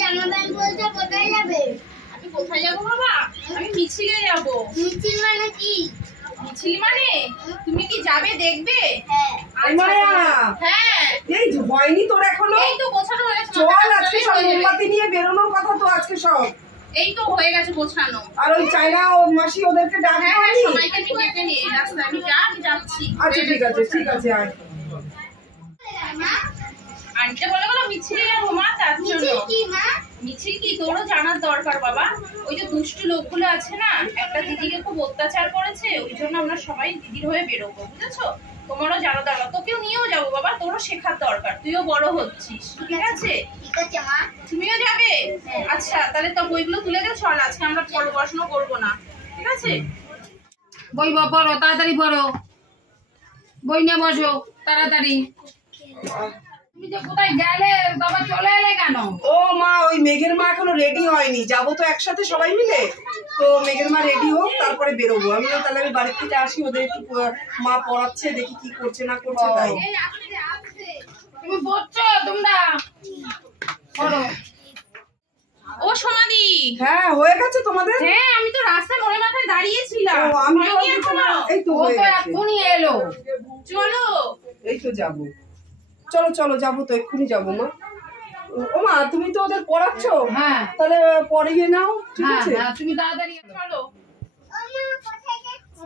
জামা প্যান্ট বলছো কোথায় যাবে? আমি কোথায় যাবো বাবা? আমি মিছিলে যাবো। মিছিল মানে কি? মিছিল মানে তুমি কি যাবে দেখবে? হ্যাঁ। হ্যাঁ এই হয়নি তোর এখনো? এই তো গোছানো হয়ে গেছে। চল আজকে সব মোমবাতি নিয়ে বেরোনোর কথা তো আজকে সব। এই তো হয়ে গেছে গোছানো। আর ওই চাইনা ও মাসি ওদেরকে ডাক। হ্যাঁ হ্যাঁ সবাইকে আমি ডেকে নিয়ে রাস্তায় আমি যাচ্ছি। আচ্ছা ঠিক আছে ঠিক আছে আয়। আনতে বলে গেল মিছিলে যাবো মা, তার জন্য। মিছিল কি মা? মিছিল কি তোরও জানার দরকার বাবা। ওই যে দুষ্টু লোকগুলো আছে না, একটা দিদিকে খুব অত্যাচার করেছে, ওই জন্য আমরা সবাই দিদির হয়ে বেরোবো, বুঝেছো? তোমারও জানা দরকার, তোকেও নিয়েও যাবো বাবা, তোরও শেখার দরকার, তুইও বড় হচ্ছিস, ঠিক আছে? ঠিক আছে মা। তুমিও যাবে? আচ্ছা তাহলে তো বইগুলো তুলে দে, চল আজকে আমরা পড়াশোনা করবো না, ঠিক আছে? বই পড়ো, তাড়াতাড়ি পড়ো, বই নিয়ে বসো তাড়াতাড়ি। তুমি যে কোথায় গেলে বাবা, চলে এলে কেন? ও মা, ওই মেঘের মা এখনো রেডি হয়নি, যাবো তো একসাথে সবাই মিলে। তো মেঘের মা রেডি হোক তারপরে বেরোবো। আমি তাহলে আমি বাড়ির থেকে আসি, ওদের একটু মা পড়াচ্ছে, দেখি কি করছে না করছে তাই। তুমি পড়ছো তোমরা? পড়ো। ও সমাধি, হ্যাঁ হয়ে গেছে তোমাদের? হ্যাঁ আমি তো রাস্তায় মনে মাথায় দাঁড়িয়েছিলাম। ও, আমি তো হয়নি এখনো। এই তো ও হয়ে তো গেছে। এক্ষুনি এলো। চলো। এই তো যাবো, চলো চলো যাবো তো, এক্ষুনি যাবো মা। ও মা, তুমি তো ওদের পড়াচ্ছ? হ্যাঁ তাহলে পড়িয়ে নাও, ঠিক হ্যাঁ আছে? হ্যাঁ, তুমি তাড়াতাড়ি চলো।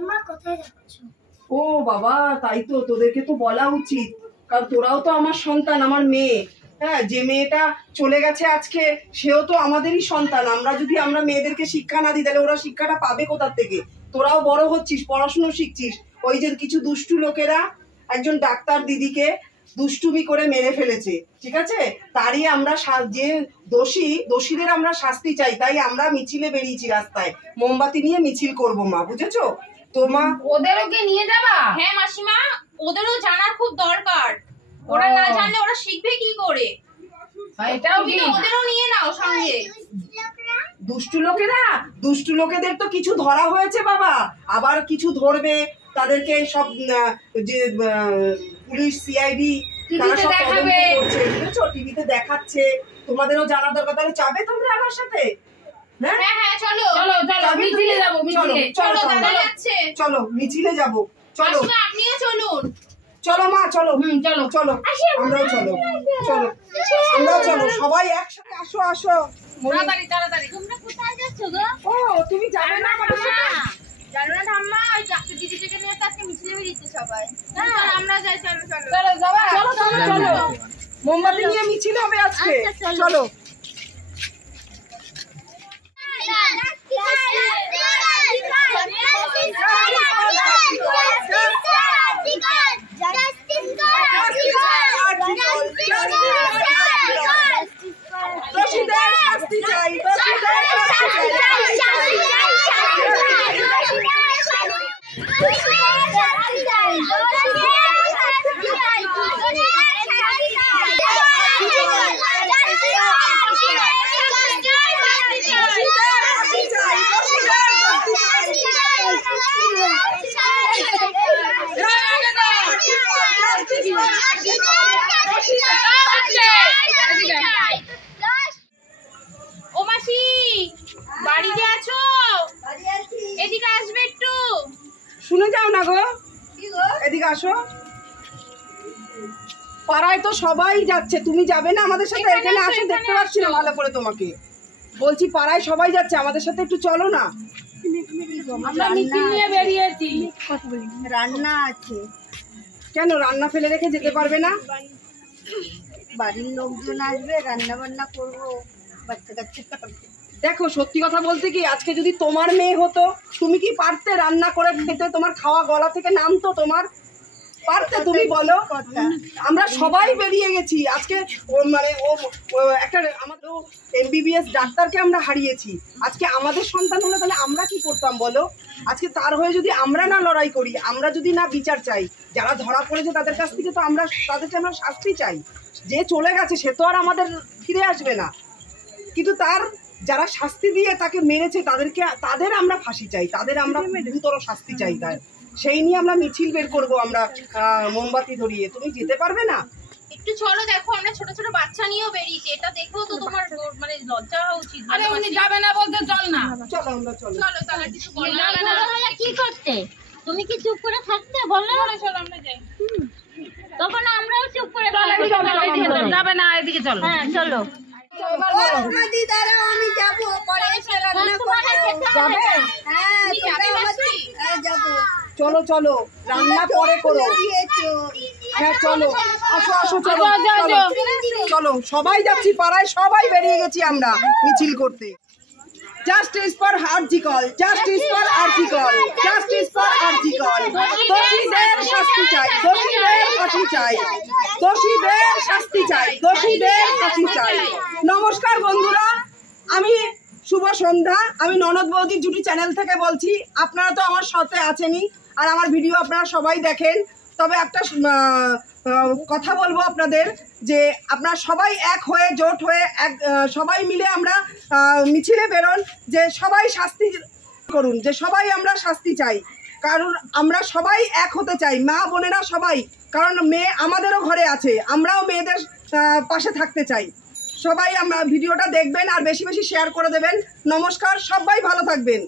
মা কোথায় যাচ্ছ? ও বাবা, তাই তো, তোদেরকে তো বলা উচিত, কারণ তোরাও তো আমার সন্তান, আমার মেয়ে। হ্যাঁ, যে মেয়েটা চলে গেছে আজকে, সেও তো আমাদেরই সন্তান। আমরা মেয়েদেরকে শিক্ষা না দিই, তাহলে ওরা শিক্ষাটা পাবে কোথার থেকে? তোরাও বড় হচ্ছিস, পড়াশুনো শিখছিস। ওই যে কিছু দুষ্টু লোকেরা একজন ডাক্তার দিদিকে দুষ্টুমি করে মেরে ফেলেছে, ঠিক আছে? তারই আমরা যে দোষীদের আমরা শাস্তি চাই, তাই আমরা মিছিলে বেরিয়েছি রাস্তায়, মোমবাতি নিয়ে মিছিল করবো মা, বুঝেছো? তোমা ওদেরও কি নিয়ে যাবা? হ্যাঁ মাসিমা, ওদেরও জানার খুব দরকার, ওরা না জানলে ওরা শিখবে কি করে? এটাও তুমি কি? তো ওদেরও নিয়ে নাও সঙ্গে। দুষ্টু লোকেদের তো কিছু ধরা হয়েছে বাবা, আবার কিছু ধরবে, তাদেরকে সব যে পুলিশ সিআইডি তারা সব তদন্ত করছে, বুঝেছো? টিভিতে দেখাচ্ছে, তোমাদেরও জানার দরকার। তাহলে যাবে তোমরা আমার সাথে? হ্যাঁ হ্যাঁ হ্যাঁ চলো চলো চলো, মিছিলে যাবো, মিছিলে। চলো, দাদা যাচ্ছে। চলো মিছিলে যাবো, চলো মাসিমা আপনিও চলুন। চলো মা, চলো চলো চলো, আমরাও চলো, চলো আমরাও চলো, সবাই একসাথে আসো আসো। তাড়াতাড়ি তাড়াতাড়ি। তোমরা কোথায় যাচ্ছ গো? ও, তুমি যাবে না আমাদের সাথে? জানো না ঠাম্মা, ওই ডাক্তার দিদিকে নিয়ে তো আজকে মিছিলে বেরিয়েছে সবাই। হ্যাঁ আমরা যাই, চলো চলো। চলো যাবা? চলো চলো চলো, মোমবাতি নিয়ে মিছিল হবে আজকে, চলো। দোষীদের শাস্তি চাই, দোষীদের শাস্তি ও মাসি, বাড়িতে আছো? এদিকে আসবে একটু। শুনে যাও না গো, এদিকে আসো। পাড়ায় তো সবাই যাচ্ছে, তুমি যাবে না আমাদের সাথে? এখানে আসো, দেখতে পাচ্ছি না ভালো করে তোমাকে। বলছি পাড়ায় সবাই যাচ্ছে, আমাদের সাথে একটু চলো না। আমরা মিছিল নিয়ে বেরিয়েছি। রান্না আছে, কেন রান্না ফেলে রেখে যেতে পারবে না? বাড়ির লোকজন আসবে, রান্না বান্না করবো, বাচ্চা কাচ্চা। দেখো সত্যি কথা বলতে কি, আজকে যদি তোমার মেয়ে হতো, তুমি কি পারতে রান্না করে খেতে? তোমার খাওয়া গলা থেকে নামতো? তোমার পারতে? তুমি বলো। আমরা সবাই বেরিয়ে গেছি আজকে, একটা আমাদের এমবিবিএস ডাক্তারকে আমরা হারিয়েছি। আজকে আমাদের সন্তান হলো, তাহলে আমরা কি করতাম বলো? আজকে তার হয়ে যদি আমরা না লড়াই করি, আমরা যদি না বিচার চাই, যারা ধরা পড়েছে তাদের কাছ থেকে তো তাদেরকে আমরা শাস্তি চাই। যে চলে গেছে সে তো আর আমাদের ফিরে আসবে না, কিন্তু তার যারা শাস্তি দিয়ে তাকে মেরেছে তাদের আমরা ফাঁসি চাই, তাদের আমরা গুরুতর শাস্তি চাই। তার সেই নিয়ে আমরা মিছিল বের করবো, আমরা মোমবাতি ধরিয়ে। তুমি যেতে পারবে না? একটু চলো, দেখো আমরা ছোট ছোট বাচ্চা নিয়েও বেরিয়েছি, এটা দেখেও তো তোমার মানে লজ্জা হওয়া উচিত। আরে উনি যাবে না বলতে চল না। চলো আমরা চলো। চলো তাহলে কিছু বলো না। ছোটবেলা কি করতে? তুমি কি চুপ করে থাকতে বলো? চলো আমরা যাই। তখন আমরাও চুপ করে চল থাকবো। এদিকে চল, এদিকে চল। যাবে না এদিকে চল। হ্যাঁ চলো। আমি যাবো পরে এসে রান্না তোমাদের খেতে হবে। যাবে? তুমি যাবে মাসি? চলো চলো রান্না পরে করো। হ্যাঁ চলো আসো আসো চলো চলো চলো সবাই যাচ্ছি পাড়ায় সবাই বেরিয়ে গেছি আমরা মিছিল করতে। Justice for RG Kar, justice for RG Kar, justice for RG Kar. দোষীদের শাস্তি চাই, দোষীদের ফাঁসি চাই, দোষীদের শাস্তি চাই, দোষীদের ফাঁসি চাই। নমস্কার বন্ধুরা, আমি শুভ সন্ধ্যা। আমি ননদ বৌদি জুটি চ্যানেল থেকে বলছি। আপনারা তো আমার সাথে আছেনই আর আমার ভিডিও আপনারা সবাই দেখেন। তবে একটা কথা বলবো আপনাদের যে আপনারা সবাই এক হয়ে জোট হয়ে সবাই মিলে আমরা মিছিলে বেরোন, যে সবাই শাস্তি করুন, যে সবাই আমরা শাস্তি চাই। কারণ আমরা সবাই এক হতে চাই, মা বোনেরা সবাই। কারণ মেয়ে আমাদেরও ঘরে আছে, আমরাও মেয়েদের পাশে থাকতে চাই। সবাই আমরা ভিডিওটা দেখবেন আর বেশি বেশি শেয়ার করে দেবেন। নমস্কার, সবাই ভালো থাকবেন।